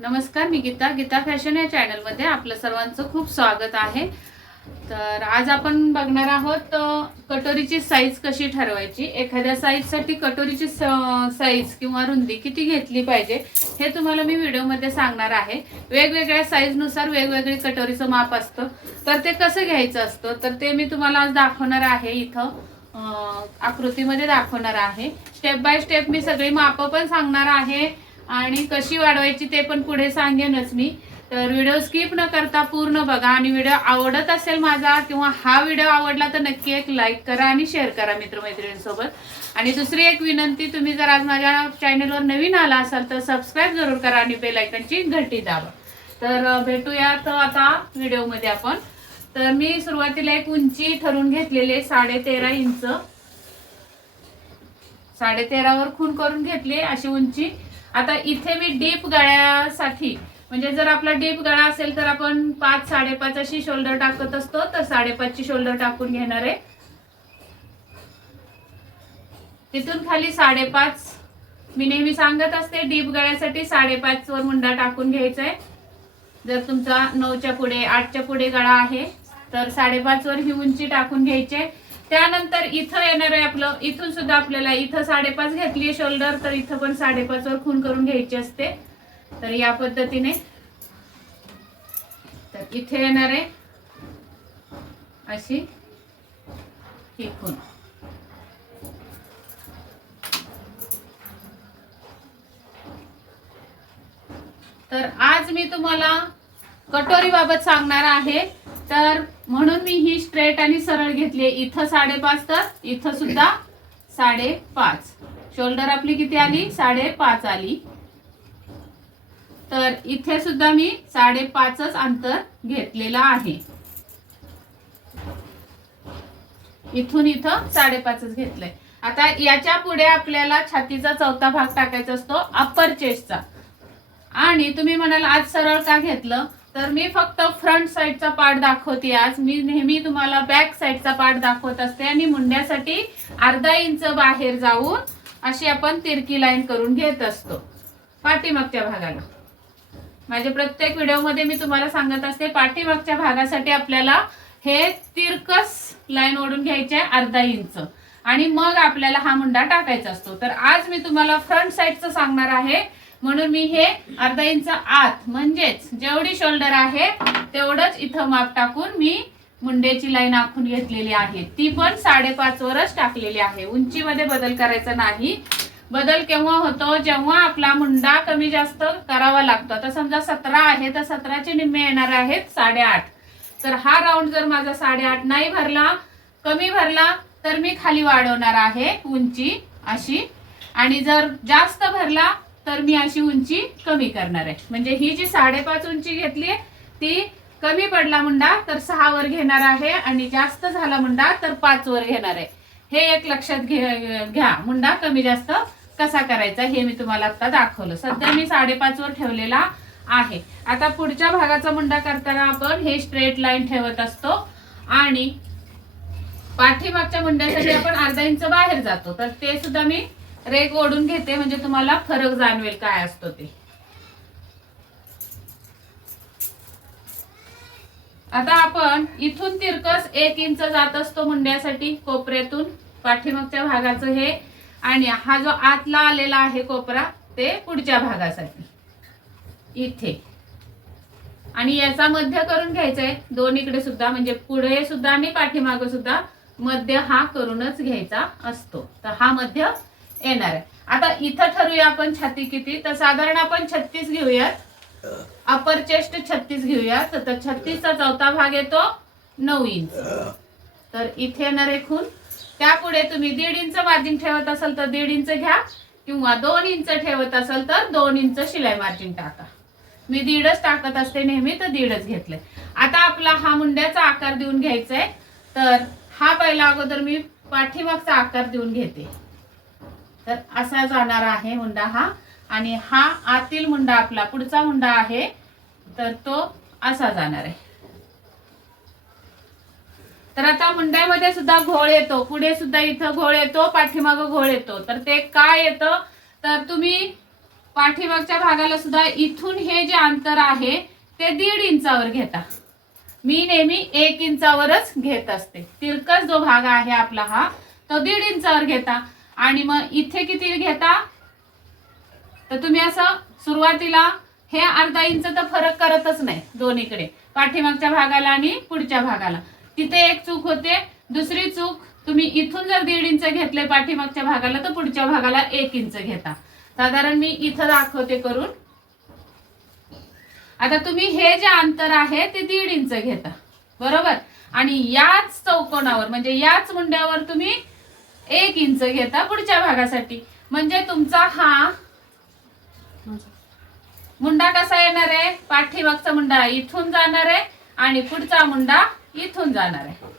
नमस्कार मी गीता. गीता फॅशन या चॅनलमध्ये आपलं सर्वांचं खूप स्वागत आहे. तर आज आपण बघणार आहोत कटोरीची साईज कशी ठरवायची? एखाद्या साईजसाठी कटोरीची साईज किंवा रुंदी किती घेतली पाहिजे हे तुम्हाला मी व्हिडिओमध्ये सांगणार आहे. वेगवेगळ्या साईजनुसार वेगवेगळी कटोरीचं माप असतं. तर ते कसं घ्यायचं असतं? तर ते मी तुम्हाला आज दाखवणार आहे इथं. आकृतीमध्ये दाखवणार आहे. स्टेप बाय स्टेप मी सगळी मापं पण सांगणार आहे. आणि कशी वाढवायची ते पण पुढे सांगेनच मी. तर व्हिडिओ स्किप न करता पूर्ण बघा आणि व्हिडिओ आवडत असेल माझा किंवा हा व्हिडिओ आवडला तर नक्की एक लाईक करा आणि शेअर करा मित्रमैत्रिणींसोबत. आणि दुसरी एक विनंती तुम्ही जर आज माझ्या चॅनलवर नवीन आला असाल तर सबस्क्राईब जरूर करा आणि बेलायकनची घंटी दाबा. तर भेटूयात आता व्हिडिओमध्ये आपण. तर मी सुरुवातीला एक उंची ठरवून घेतलेली आहे साडेतेरा इंच. साडेतेरावर खून करून घेतली अशी उंची. आता इथे मी डीप गळ्यासाठी म्हणजे जर आपला डीप गळा असेल तर आपण पाच साडेपाच अशी शोल्डर टाकत असतो तर साडेपाचची शोल्डर टाकून घेणार आहे. तिथून खाली साडेपाच मी नेहमी सांगत असते डीप गळ्यासाठी साडेपाच वर मुंडा टाकून घ्यायचा आहे. जर तुमचा नऊच्या पुढे आठच्या पुढे गळा आहे तर साडेपाच वर ही उंची टाकून घ्यायचे त्यानंतर इथं येणार आहे आपलं इथून सुद्धा आपल्याला इथं साडेपाच घेतली शोल्डर तर इथं पण साडेपाच वर खून करून घ्यायची असते. तर या पद्धतीने तर इथे येणार आहे अशी ही खून. तर आज मी तुम्हाला कटोरी बाबत सांगणार आहे. तर म्हणून मी ही स्ट्रेट आणि सरळ घेतली इथं साडेपाच तर इथं सुद्धा साडेपाच. शोल्डर आपली किती आली? साडेपाच आली. तर इथे सुद्धा मी साडेपाचच अंतर घेतलेलं आहे. इथून इथं साडेपाचच घेतलंय. आता याच्यापुढे आपल्याला छातीचा चौथा भाग टाकायचा असतो अप्पर चेस्टचा आणि तुम्ही म्हणाल आज सरळ का घेतलं? तर मी फक्त फ्रंट साईडचा पार्ट दाखवते आज. मी नेहमी तुम्हाला बॅक साईडचा पार्ट दाखवत असते आणि मुंड्यासाठी अर्धा इंच बाहेर जाऊन अशी आपण तिरकी लाईन करून घेत असतो. पाठीमागच्या भागाला. माझ्या प्रत्येक व्हिडिओमध्ये मी तुम्हाला सांगत असते पाठीमागच्या भागासाठी आपल्याला हे तिरकस लाईन ओढून घ्यायचे अर्धा इंच आणि मग आपल्याला हा मुंडा टाकायचा असतो. तर आज मी तुम्हाला फ्रंट साईडचं सांगणार आहे. म्हणून मी हे अर्धा इंच आत म्हणजेच जेवढी शोल्डर आहे तेवढंच इथं माप टाकून मी मुंडेची लाईन आखून घेतलेली आहे. ती पण साडेपाच वरच टाकलेली आहे. उंचीमध्ये बदल करायचा नाही. बदल केव्हा होतो? जेव्हा आपला मुंडा कमी जास्त करावा लागतो. आता समजा सतरा आहे तर सतराचे निम्मे येणार आहेत साडेआठ. तर हा राऊंड जर माझा साडेआठ नाही भरला कमी भरला तर मी खाली वाढवणार आहे उंची अशी. आणि जर जास्त भरला तर मी अशी उंची कमी करणार आहे. म्हणजे ही जी साडेपाच उंची घेतली ती कमी पडला मुंडा तर सहा वर घेणार आहे आणि जास्त झाला मुंडा तर पाच वर घेणार आहे. हे एक लक्षात घे घ्या. मुंडा कमी जास्त कसा करायचा हे मी तुम्हाला आता दाखवलं. सध्या मी साडेपाच वर ठेवलेला आहे. आता पुढच्या भागाचा मुंडा करताना आपण हे स्ट्रेट लाईन ठेवत असतो आणि पाठीमागच्या मुंड्यासाठी आपण अर्धा इंच बाहेर जातो. तर ते सुद्धा मी रेग ओढून घेते म्हणजे तुम्हाला फरक जाणवेल काय असतो ते. आता आपण इथून तिरकस एक इंच जात असतो मुंड्यासाठी कोपऱ्यातून पाठीमागच्या भागाचं हे आणि हा जो आतला आलेला आहे कोपरा ते पुढच्या भागासाठी. इथे. आणि याचा मध्य करून घ्यायचा आहे दोन इकडे सुद्धा म्हणजे पुढे सुद्धा आणि पाठीमागे सुद्धा मध्य हा करूनच घ्यायचा असतो. तर हा मध्य येणार आहे. आता इथं ठरवूया आपण छाती किती. तर साधारण आपण छत्तीस घेऊयात. अपर चेस्ट छत्तीस घेऊयात. तर छत्तीसचा चौथा भाग येतो नऊ इंच तर इथे येणार आहे खून. त्यापुढे तुम्ही दीड इंच मार्जिन ठेवत असाल तर दीड इंच घ्या. किंवा दोन इंच ठेवत असाल तर दोन इंच शिलाई मार्जिन टाका. मी दीडच टाकत असते नेहमी तर दीडच घेतलंय. आता आपला हा मुंड्याचा आकार देऊन घ्यायचा आहे तर हा पहिला अगोदर मी पाठीमागचा आकार देऊन घेते. तर असा जाणार आहे हुंडा हा. आणि हा आतील मुंडा आपला पुढचा हुंडा आहे तर तो असा जाणार आहे. तर आता मुंड्यामध्ये सुद्धा घोळ येतो. पुढे सुद्धा इथं घोळ येतो पाठीमागं घोळ येतो. तर ते काय येतं? तर तुम्ही पाठीमागच्या भागाला सुद्धा इथून हे जे अंतर आहे ते दीड इंचावर घेता. मी नेहमी एक इंचावरच घेत असते. तिरकस जो भाग आहे आपला हा तो दीड इंचावर घेता. आणि मग इथे किती घेता? तर तुम्ही असं सुरुवातीला हे अर्धा इंच तर फरक करतच नाही दोन्हीकडे. पाठीमागच्या भागाला आणि पुढच्या भागाला. तिथे एक चूक होते दुसरी चूक तुम्ही इथून जर दीड इंच घेतले पाठीमागच्या भागाला तर पुढच्या भागाला एक इंच घेता. साधारण मी इथं दाखवते करून. आता तुम्ही हे जे अंतर आहे ते दीड इंच घेता. बरोबर? आणि याच चौकोनावर म्हणजे याच मुंड्यावर तुम्ही एक इंच घेता पुढच्या भागासाठी. म्हणजे तुमचा हा मुंडा कसा येणार आहे? पाठीमागचा मुंडा इथून जाणार आहे आणि पुढचा मुंडा इथून जाणार आहे.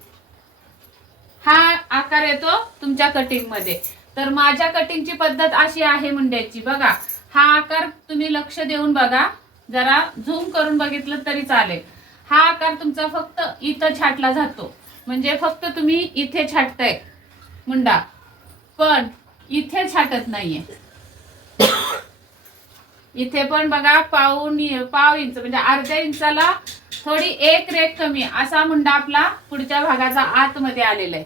हा आकार येतो तुमच्या कटिंगमध्ये. तर माझ्या कटिंगची पद्धत अशी आहे मुंड्याची. बघा हा आकार तुम्ही लक्ष देऊन बघा. जरा झूम करून बघितलं तरी चालेल. हा आकार तुमचा फक्त इथं छाटला जातो. म्हणजे फक्त तुम्ही इथे छाटताय. मुंडा. पण इथे छाटत नाहीये. इथे पण बघा पाऊन पाव इंच म्हणजे अर्ध्या इंचाला थोडी एक रेख कमी. असा मुंडा आपला पुढच्या भागाचा आतमध्ये आलेला आहे.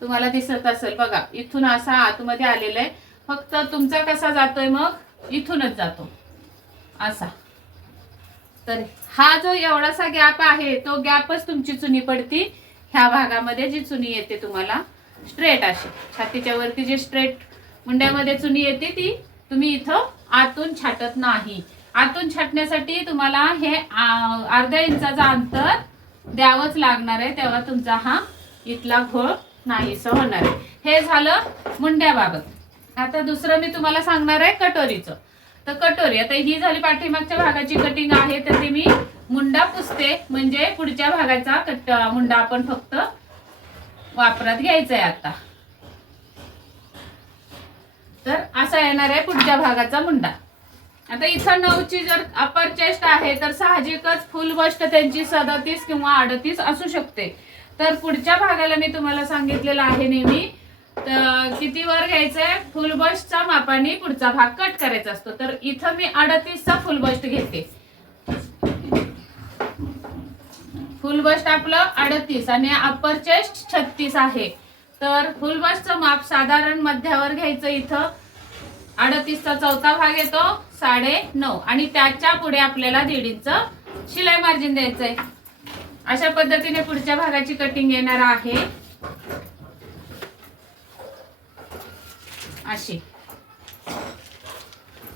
तुम्हाला दिसत असेल बघा इथून असा आतमध्ये आलेला आहे. फक्त तुमचा कसा जातोय मग? इथूनच जातो. असा. तर हा जो एवढासा गॅप आहे तो गॅपच तुमची चुनी पडती. ह्या भागामध्ये जी चुनी येते तुम्हाला स्ट्रेट अशी. छातीच्या वरती जी स्ट्रेट मुंड्यामध्ये चुनी येते ती तुम्ही इथं आतून छाटत नाही. आतून छाटण्यासाठी तुम्हाला हे अर्ध्या इंचाचं अंतर द्यावंच लागणार आहे तेव्हा तुमचा हा इथला घोळ नाहीसा होणार आहे. हे झालं मुंड्याबाबत. आता दुसरं मी तुम्हाला सांगणार आहे कटोरीचं. तर कटोरी आता ही झाली पाठीमागच्या भागाची कटिंग आहे तर ती मी मुंडा पुसते म्हणजे पुढच्या भागाचा कट मुंडा आपण फक्त वापरात घ्यायचं आहे आता. तर असा येणार आहे पुढच्या भागाचा मुंडा. आता इथं नऊची जर अपर चेस्ट आहे तर साहजिकच फुल बस्ट त्यांची सदतीस किंवा अडतीस असू शकते. तर पुढच्या भागाला मी तुम्हाला सांगितलेलं आहे नेहमी तर किती वर घ्यायचंय? फुल बस्टचा मापाने पुढचा भाग कट करायचा असतो. तर इथं मी अडतीसचा फुल बस्ट घेते. फुल बस्ट आपलं अडतीस आणि अप्पर चेस्ट छत्तीस आहे. तर फुल बस्टचं माप साधारण मध्यावर घ्यायचं इथं. अडतीसचा चौथा भाग येतो साडे नऊ. आणि त्याच्या पुढे आपल्याला दीड इंच शिलाई मार्जिन द्यायचंय. अशा पद्धतीने पुढच्या भागाची कटिंग येणार आहे. अशी.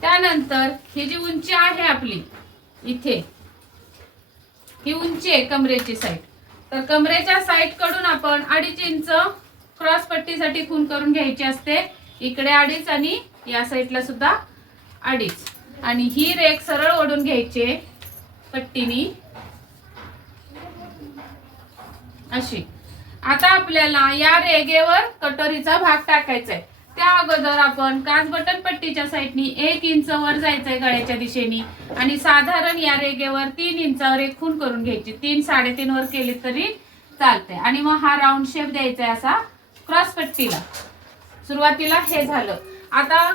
त्यानंतर ही जी उंची आहे आपली इथे. ही उंची आहे कमरेची साईड तर कमरेच्या साईडकडून आपण अडीच इंच क्रॉस पट्टीसाठी खून करून घ्यायची असते. इकडे अडीच आणि या साईडला सुद्धा अडीच. आणि ही रेख सरळ ओढून घ्यायची आहे पट्टीनी. अशी. आता आपल्याला या रेगेवर कटोरीचा भाग टाकायचा आहे. त्या अगोदर आपण काच बटन पट्टीच्या साईडनी एक इंच वर जायचंय गळ्याच्या दिशेने. आणि साधारण या रेगेवर तीन इंचावर एक खून करून घ्यायची. तीन साडेतीन वर केली तरी चालते आणि मग हा राऊंड शेप द्यायचा आहे असा क्रॉस पट्टीला. सुरुवातीला हे झालं. आता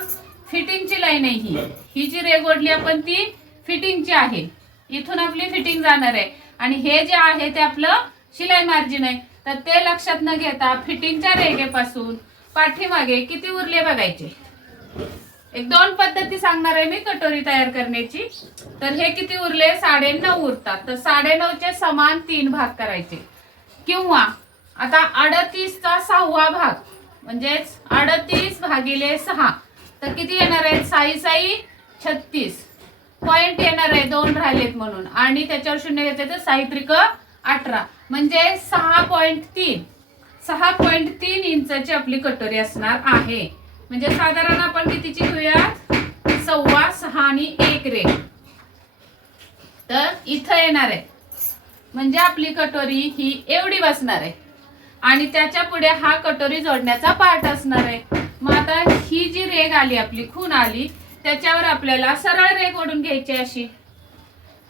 फिटिंगची लाईन आहे ही. ही जी रेग ओढली आपण ती फिटिंगची आहे. इथून आपली फिटिंग जाणार आहे आणि हे जे आहे ते आपलं शिलाई मार्जिन आहे. तर ते लक्षात न घेता फिटिंगच्या रेगेपासून पाठीमागे किती उरले बघायचे? एक दोन पद्धती सांगणार आहे मी कटोरी तयार करण्याची. तर हे किती उरले? साडे नऊ उरतात. तर साडे नऊचे समान तीन भाग करायचे. किंवा आता अडतीसचा सहावा भाग म्हणजेच अडतीस भागिले सहा. तर किती येणार आहेत? साई साई छत्तीस. पॉईंट येणार आहे दोन राहिलेत म्हणून. आणि त्याच्यावर शून्य घेतले तर साई त्रिक अठरा. म्हणजे सहा पॉईंट तीन. सहा पॉइंट तीन इंचाची आपली कटोरी असणार आहे. म्हणजे साधारण आपण कितीची घेऊया सव्वा सहा आणि एक रे. तर इथं येणार आहे. म्हणजे आपली कटोरी ही एवढी बसणार आहे. आणि त्याच्या पुढे हा कटोरी जोडण्याचा पार्ट असणार आहे. मग आता ही जी रेग आली आपली खून आली त्याच्यावर आपल्याला सरळ रेग ओढून घ्यायची अशी.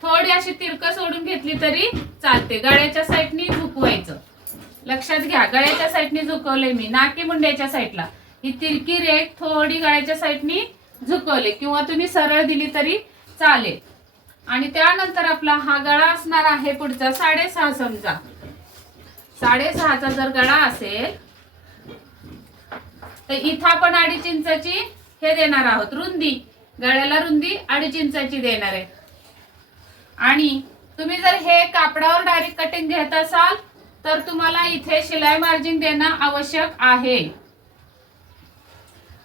थोडी अशी तिरकस ओढून घेतली तरी चालते. गाड्याच्या साईडनी झुकवायचं. लक्षात घ्या गळ्याच्या साईडनी झुकवले मी नाकी मुंड्याच्या साईडला. ही तिरकी रेख थोडी गळ्याच्या साईडनी झुकवले किंवा तुम्ही सरळ दिली तरी चालेल. आणि त्यानंतर आपला हा गळा असणार आहे पुढचा साडेसहा समजा. साडेसहाचा जर गळा असेल तर इथं आपण अडीच इंचाची हे देणार आहोत रुंदी. गळ्याला रुंदी अडीच इंचाची देणार आहे. आणि तुम्ही जर हे कापडावर डायरेक्ट कटिंग घेत असाल तर तुम्हाला इथे शिलाई मार्जिन देणं आवश्यक आहे.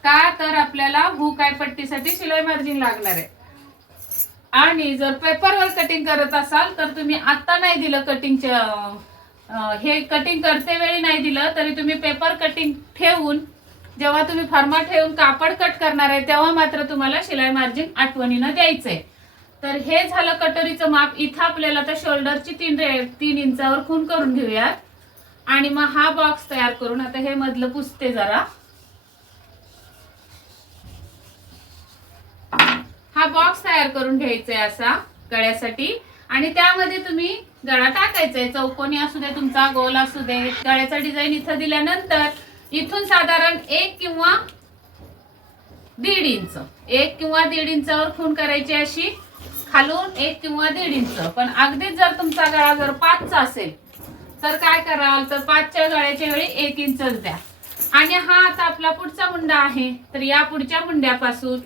का? तर आपल्याला हुकाय पट्टीसाठी शिलाई मार्जिन लागणार आहे. आणि जर पेपरवर कटिंग करत असाल तर तुम्ही आत्ता नाही दिलं कटिंगच्या हे कटिंग करते वेळी नाही दिलं तरी तुम्ही पेपर कटिंग ठेवून जेव्हा तुम्ही फर्मा ठेवून कापड कट करणार आहे तेव्हा मात्र तुम्हाला शिलाई मार्जिन आठवणीनं द्यायचंय. तर हे झालं कटोरीचं माप. इथं आपल्याला तर शोल्डरची तीन रे तीन इंचावर खून करून घेऊयात. आणि मग हा बॉक्स तयार करून आता हे मधलं पुसते जरा. हा बॉक्स तयार करून घ्यायचा आहे असा गळ्यासाठी. आणि त्यामध्ये तुम्ही गळा टाकायचा आहे चौकोनी असू दे तुमचा गोल असू दे. गळ्याचा डिझाईन इथं दिल्यानंतर इथून साधारण एक किंवा दीड इंच. एक किंवा दीड इंचावर खून करायची अशी खालून एक किंवा दीड इंच. पण अगदीच जर तुमचा गळा जर पाचचा असेल तर काय कराल? तर पाचच्या गळ्याच्या वेळी एक इंचच द्या. आणि हा आता आपला पुढचा मुंडा आहे. तर या पुढच्या मुंड्यापासून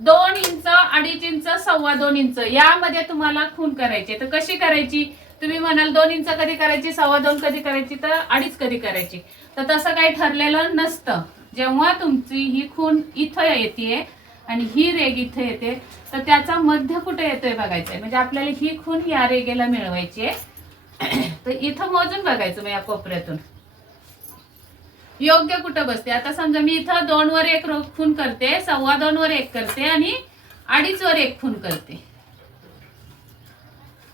दोन इंच अडीच इंच सव्वा दोन इंच यामध्ये तुम्हाला खून करायची तर कशी करायची? तुम्ही म्हणाल दोन इंच कधी करायची सव्वा दोन कधी करायची तर अडीच कधी करायची? तर तसं काही ठरलेलं नसतं. जेव्हा तुमची ही खून इथं येते आणि ही रेग इथं येते. तर त्याचा मध्य कुठे येतोय बघायचंय. म्हणजे आपल्याला ही खून या रेगेला मिळवायची आहे. तर इथं मोजून बघायचं मग या कोपऱ्यातून. योग्य कुठं बसते? आता समजा मी इथं दोन वर एक खून करते सव्वा दोन वर एक करते आणि अडीच वर एक खून करते.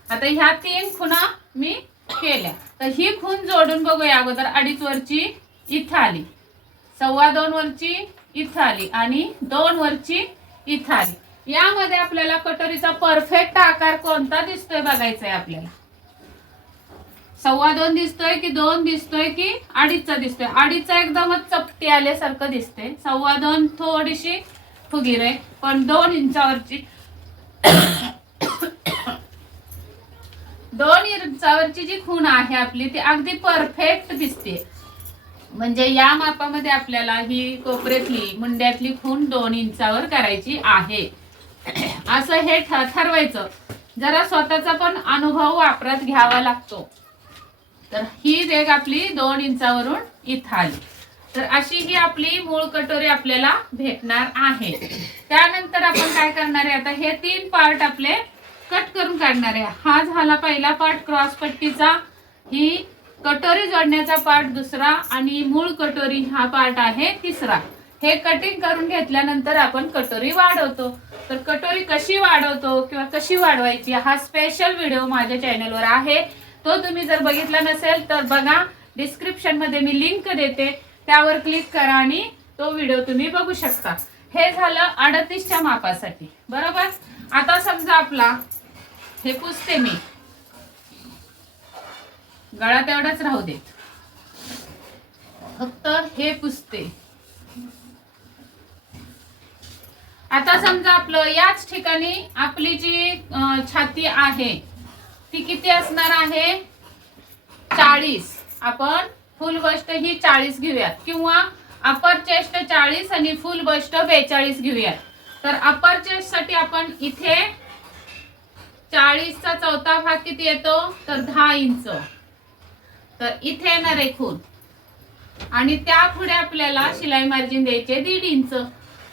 आता ह्या तीन खुणा मी केल्या. तर ही खून जोडून बघूया अगोदर. अडीच वरची इथं आली. सव्वा दोन वरची इथं आली आणि दोन वरची इथं आली. यामध्ये आपल्याला कटोरीचा परफेक्ट आकार कोणता दिसतोय बघायचा आहे आपल्याला. सव्वा दोन दिसतोय की दोन दिसतोय की अडीचचा दिसतोय. अडीचचा एकदमच चपटी आल्यासारखं दिसते सव्वा दोन थोडीशी फुगीर आहे पण दोन इंचावरची दोन इंचावरची जी खूण आहे आपली ती अगदी परफेक्ट दिसते म्हणजे या मापामध्ये आपल्याला ही कोपऱ्यातली मुंड्यातली खूण दोन इंचावर करायची आहे. असं हे ठरवायचं. जरा स्वतःचा पण अनुभव वापरात घ्यावा लागतो. तर ही रेग आपली दोन इंचावरून इथं आली. तर अशी ही आपली मूळ कटोरी आपल्याला भेटणार आहे. त्यानंतर आपण काय करणार आहे आता हे तीन पार्ट आपले कट करून काढणार आहे. हा झाला पहिला पार्ट क्रॉस पट्टीचा. ही कटोरी जोडण्याचा पार्ट दुसरा आणि मूळ कटोरी हा पार्ट आहे तिसरा. हे कटिंग करून घेतल्यानंतर आपण कटोरी वाढवतो. तर कटोरी कशी वाढवतो किंवा कशी वाढवायची हा स्पेशल व्हिडिओ माझ्या चॅनलवर आहे. तो तुम्ही जर बघितला नसेल तर बघा. डिस्क्रिप्शनमध्ये मी लिंक देते. त्यावर क्लिक करा आणि तो व्हिडिओ तुम्ही बघू शकता. हे झालं अडतीसच्या मापासाठी. बरोबर? आता समजा आपला हे पुसते मी. गळा तेवढाच राहू देत फक्त हे पुसते. आता समजा आपलं याच ठिकाणी आपली जी छाती आहे ती किती असणार आहे? चाळीस. आपण फुल बस्ट ही चाळीस घेऊयात. किंवा अपर चेस्ट चाळीस आणि फुल बस्ट बेचाळीस घेऊयात. तर अपर चेस्टसाठी आपण इथे चाळीसचा चौथा भाग किती येतो? तर दहा इंच. तर इथे येणार आहे खून. आणि त्या पुढे आपल्याला शिलाई मार्जिन द्यायचे दीड इंच.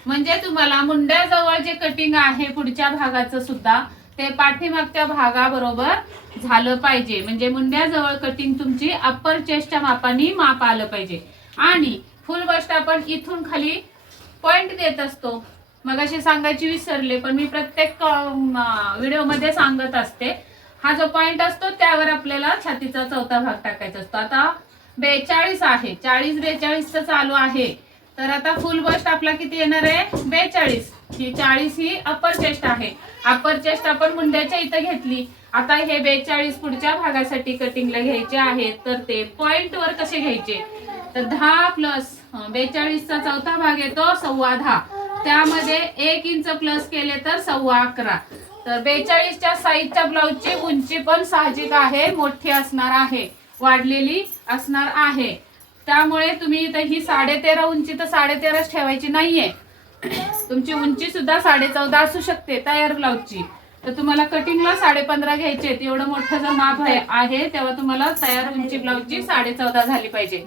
म्हणजे तुम्हाला मुंड्याजवळ जे कटिंग आहे पुढच्या भागाचं सुद्धा ते पाठीमागच्या भागाबरोबर झालं पाहिजे. म्हणजे मुंड्याजवळ कटिंग तुमची अप्पर चेस्टच्या मापाने माप आलं पाहिजे. आणि फुल बस्ट आपण इथून खाली पॉइंट देत असतो. मग अशी सांगायची विसरले पण मी प्रत्येक व्हिडिओमध्ये सांगत असते. हा जो पॉइंट असतो त्यावर आपल्याला छातीचा चौथा भाग टाकायचा असतो. आता बेचाळीस आहे. चाळीस बेचाळीस चालू आहे. तर आता फुल बस्ट आपला किती येणार आहे? बेचाळीस. ही चाळीस ही अपर चेस्ट आहे. अपर चेस्ट आपण मुंड्याच्या इथं घेतली. आता हे बेचाळीस पुढच्या भागासाठी कटिंगला घ्यायचे आहेत. तर ते पॉइंट वर कसे घ्यायचे? तर दहा प्लस बेचाळीसचा चौथा भाग येतो सव्वा दहा. त्यामध्ये एक इंच प्लस केले तर सव्वा अकरा. तर बेचाळीसच्या साईजच्या ब्लाऊजची उंची पण साहजिक आहे मोठी असणार आहे वाढलेली असणार आहे. त्यामुळे तुम्ही इथं ही साडेतेरा उंची तर साडे तेराच ठेवायची नाहीये. तुमची उंची सुद्धा साडे चौदा असू शकते तयार ब्लाऊजची. तर तुम्हाला कटिंगला साडे पंधरा घ्यायचे आहेत. एवढं मोठं जर माप आहे तेव्हा तुम्हाला तयार उंची ब्लाऊजची साडे चौदा झाली पाहिजे.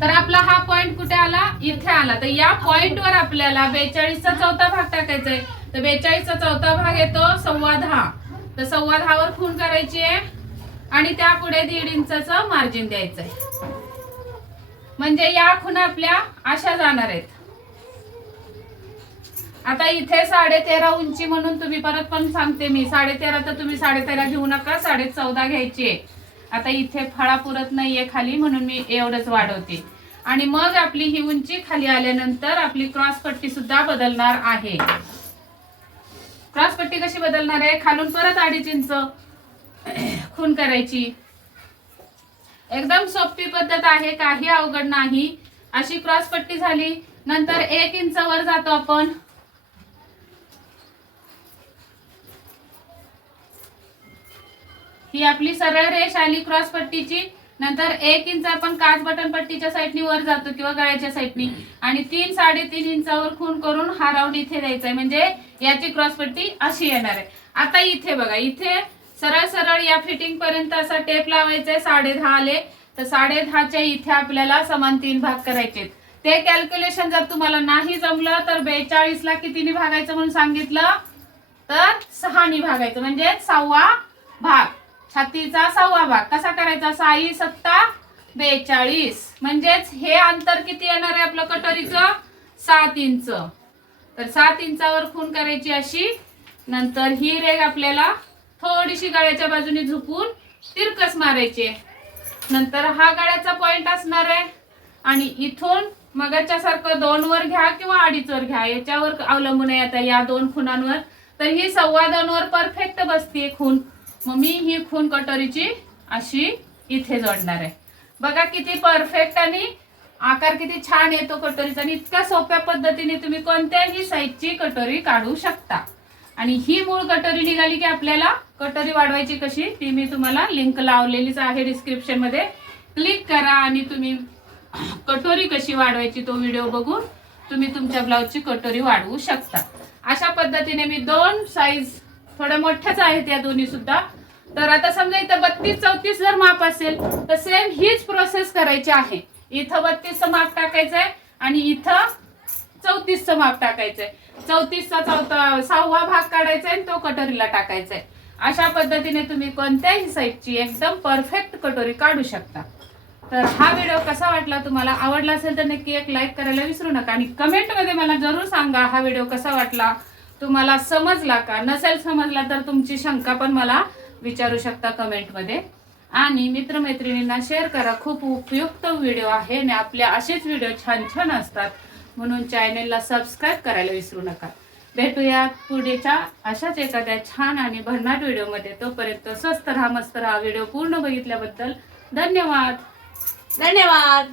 तर आपला हा पॉइंट कुठे आला? इथे आला. तर या पॉइंटवर आपल्याला बेचाळीसचा चौथा भाग टाकायचा आहे तर बेचाळीसचा चौथा भाग येतो सव्वा दहा तर सव्वा दहावर खून करायची आहे. आणि त्या पुढे दीड इंचाचं मार्जिन द्यायचं आहे. म्हणजे या खुणा आपल्या अशा जाणार आहेत. आता इथे साडे तेरा उंची म्हणून तुम्ही परत पण सांगते मी. साडे तेरा तर तुम्ही साडे तेरा घेऊ नका साडे चौदा घ्यायची आहे. आता इथे फळा पुरत नाहीये खाली म्हणून मी एवढंच वाढवते. आणि मग आपली ही उंची खाली आल्यानंतर आपली क्रॉस पट्टी सुद्धा बदलणार आहे. क्रॉस पट्टी कशी बदलणार आहे? खालून परत अडीच इंच खून करायची. एकदम सोपी पद्धत आहे काही अवघड नाही. अशी क्रॉस पट्टी झाली नंतर एक इंच वर जातो आपण. ही आपली सरळ रेष आली क्रॉस पट्टीची नंतर एक इंच आपण काच बटन पट्टीच्या साईडनी वर जातो किंवा गळ्याच्या साईडनी आणि तीन साडेतीन इंचावर खून करून हा राऊंड इथे द्यायचा आहे म्हणजे याची क्रॉस पट्टी अशी येणार आहे. आता इथे बघा इथे सरळ सरळ या फिटिंग पर्यंत असा टेप लावायचा आहे साडे दहा आले तर साडे दहाच्या इथे आपल्याला समान तीन भाग करायचे ते कॅल्क्युलेशन जर तुम्हाला नाही जमलं तर बेचाळीस ला कितीने भागायचं म्हणून सांगितलं? तर सहानी भागायचं. म्हणजे सहावा भाग. छातीचा सहावा भाग. कसा करायचा? साई सत्ता बेचाळीस. म्हणजेच हे अंतर किती येणार आहे आपलं कटोरीचं? सात इंच. तर सात इंचावर खून करायची अशी. नंतर ही रेग आपल्याला थोडीशी गळ्याच्या बाजूने झुकून तिरकस मारायची नंतर हा गळ्याचा पॉइंट असणार आहे. आणि इथून मगाच्या सारखं दोन वर घ्या किंवा अडीच वर घ्या. याच्यावर अवलंबून आहे आता या दोन खुणांवर. तर ही सव्वा दोन वर परफेक्ट बसते खून मग मी ही खून कटोरीची अशी इथे जोडणार आहे. बघा किती परफेक्ट आणि आकार किती छान येतो कटोरीचा आणि इतक्या सोप्या पद्धतीने तुम्ही कोणत्याही साईजची कटोरी काढू शकता. आणि ही मूळ कटोरी निघाली की आपल्याला कटोरी वाढवायची कशी? ती मी तुम्हाला लिंक लावलेलीच आहे डिस्क्रिप्शनमध्ये. क्लिक करा आणि तुम्ही कटोरी कशी वाढवायची तो व्हिडिओ बघून तुम्ही तुमच्या ब्लाऊजची कटोरी वाढवू शकता. अशा पद्धतीने मी दोन साईज थोड्या मोठ्याच आहेत या दोन्ही सुद्धा तर आता समजा इथं बत्तीस चौतीस जर माप असेल तर सेम हीच प्रोसेस करायची आहे. इथं बत्तीसचं माप टाकायचं आहे आणि इथं चौतीसचं माप टाकायचंय. चौतीसचा चौथा सहावा भाग काढायचा आहे आणि तो कटोरीला टाकायचा आहे अशा पद्धतीने तुम्ही कोणत्याही साईजची एकदम परफेक्ट कटोरी काढू शकता. तर हा व्हिडिओ कसा वाटला तुम्हाला आवडला असेल तर नक्की एक लाईक करायला विसरू नका आणि कमेंटमध्ये मला जरूर सांगा हा व्हिडिओ कसा वाटला. तुम्हाला समजला का? नसेल समजला तर तुमची शंका पण मला विचारू शकता कमेंटमध्ये. आणि मित्रमैत्रिणींना शेअर करा. खूप उपयुक्त व्हिडिओ आहे आणि आपले असेच व्हिडिओ छान छान असतात. म्हणून चॅनेलला सबस्क्राईब करायला विसरू नका. भेटूया पुढेच्या अशाच एखाद्या छान आणि भन्नाट व्हिडिओमध्ये तोपर्यंत स्वस्त राहा मस्त राहा. व्हिडिओ पूर्ण बघितल्याबद्दल धन्यवाद. धन्यवाद.